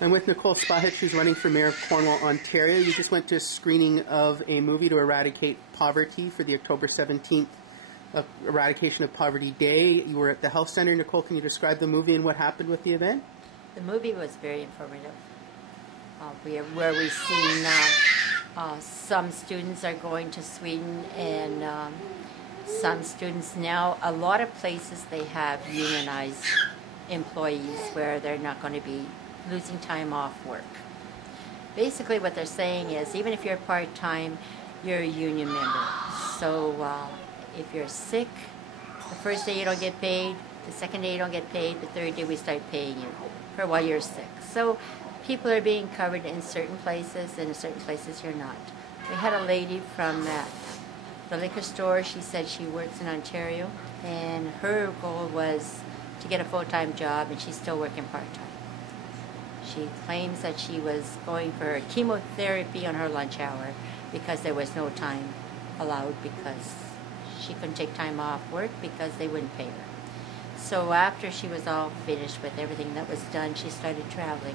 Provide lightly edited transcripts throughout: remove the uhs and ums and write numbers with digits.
I'm with Nicole Spahich, who's running for Mayor of Cornwall, Ontario. You just went to a screening of a movie to eradicate poverty for the October 17th Eradication of Poverty Day. You were at the Health Center. Nicole, can you describe the movie and what happened with the event? The movie was very informative. Where we've seen some students are going to Sweden, and some students now, a lot of places they have unionized employees where they're not going to be losing time off work. Basically what they're saying is, even if you're part-time, you're a union member. So if you're sick, the first day you don't get paid, the second day you don't get paid, the third day we start paying you for while you're sick. So people are being covered in certain places, and in certain places you're not. We had a lady from the liquor store. She said she works in Ontario, and her goal was to get a full-time job, and she's still working part-time. She claims that she was going for chemotherapy on her lunch hour because there was no time allowed, because she couldn't take time off work because they wouldn't pay her. So after she was all finished with everything that was done, she started traveling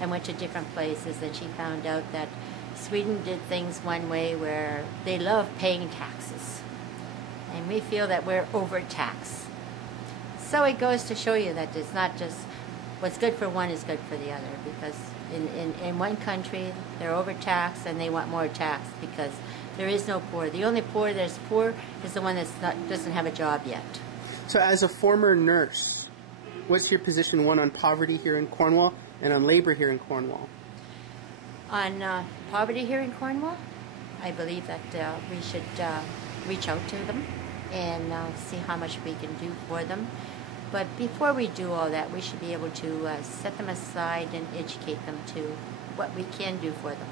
and went to different places, and she found out that Sweden did things one way where they love paying taxes, and we feel that we're overtaxed. So it goes to show you that it's not just what's good for one is good for the other, because in one country they're overtaxed and they want more tax because there is no poor. The only poor that's poor is the one doesn't have a job yet. So as a former nurse, what's your position, one, on poverty here in Cornwall and on labor here in Cornwall? On poverty here in Cornwall, I believe that we should reach out to them and see how much we can do for them. But before we do all that, we should be able to set them aside and educate them to what we can do for them.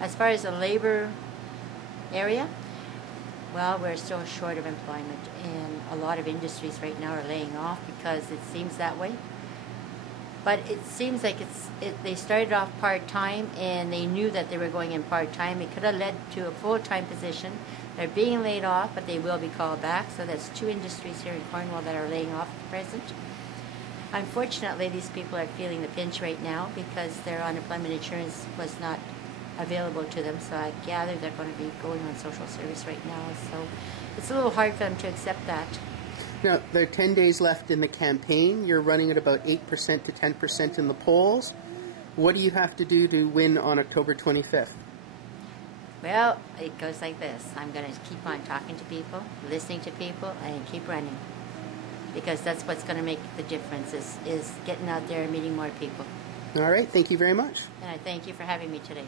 As far as the labor area, well, we're still short of employment, and a lot of industries right now are laying off because it seems that way. But it seems like they started off part-time, and they knew that they were going in part-time. It could have led to a full-time position. They're being laid off, but they will be called back. So that's two industries here in Cornwall that are laying off at present. Unfortunately, these people are feeling the pinch right now because their unemployment insurance was not available to them. So I gather they're going to be going on social service right now. So it's a little hard for them to accept that. Now, there are 10 days left in the campaign. You're running at about 8% to 10% in the polls. What do you have to do to win on October 25th? Well, it goes like this. I'm going to keep on talking to people, listening to people, and keep running. Because that's what's going to make the difference, is getting out there and meeting more people. All right. Thank you very much. And I thank you for having me today.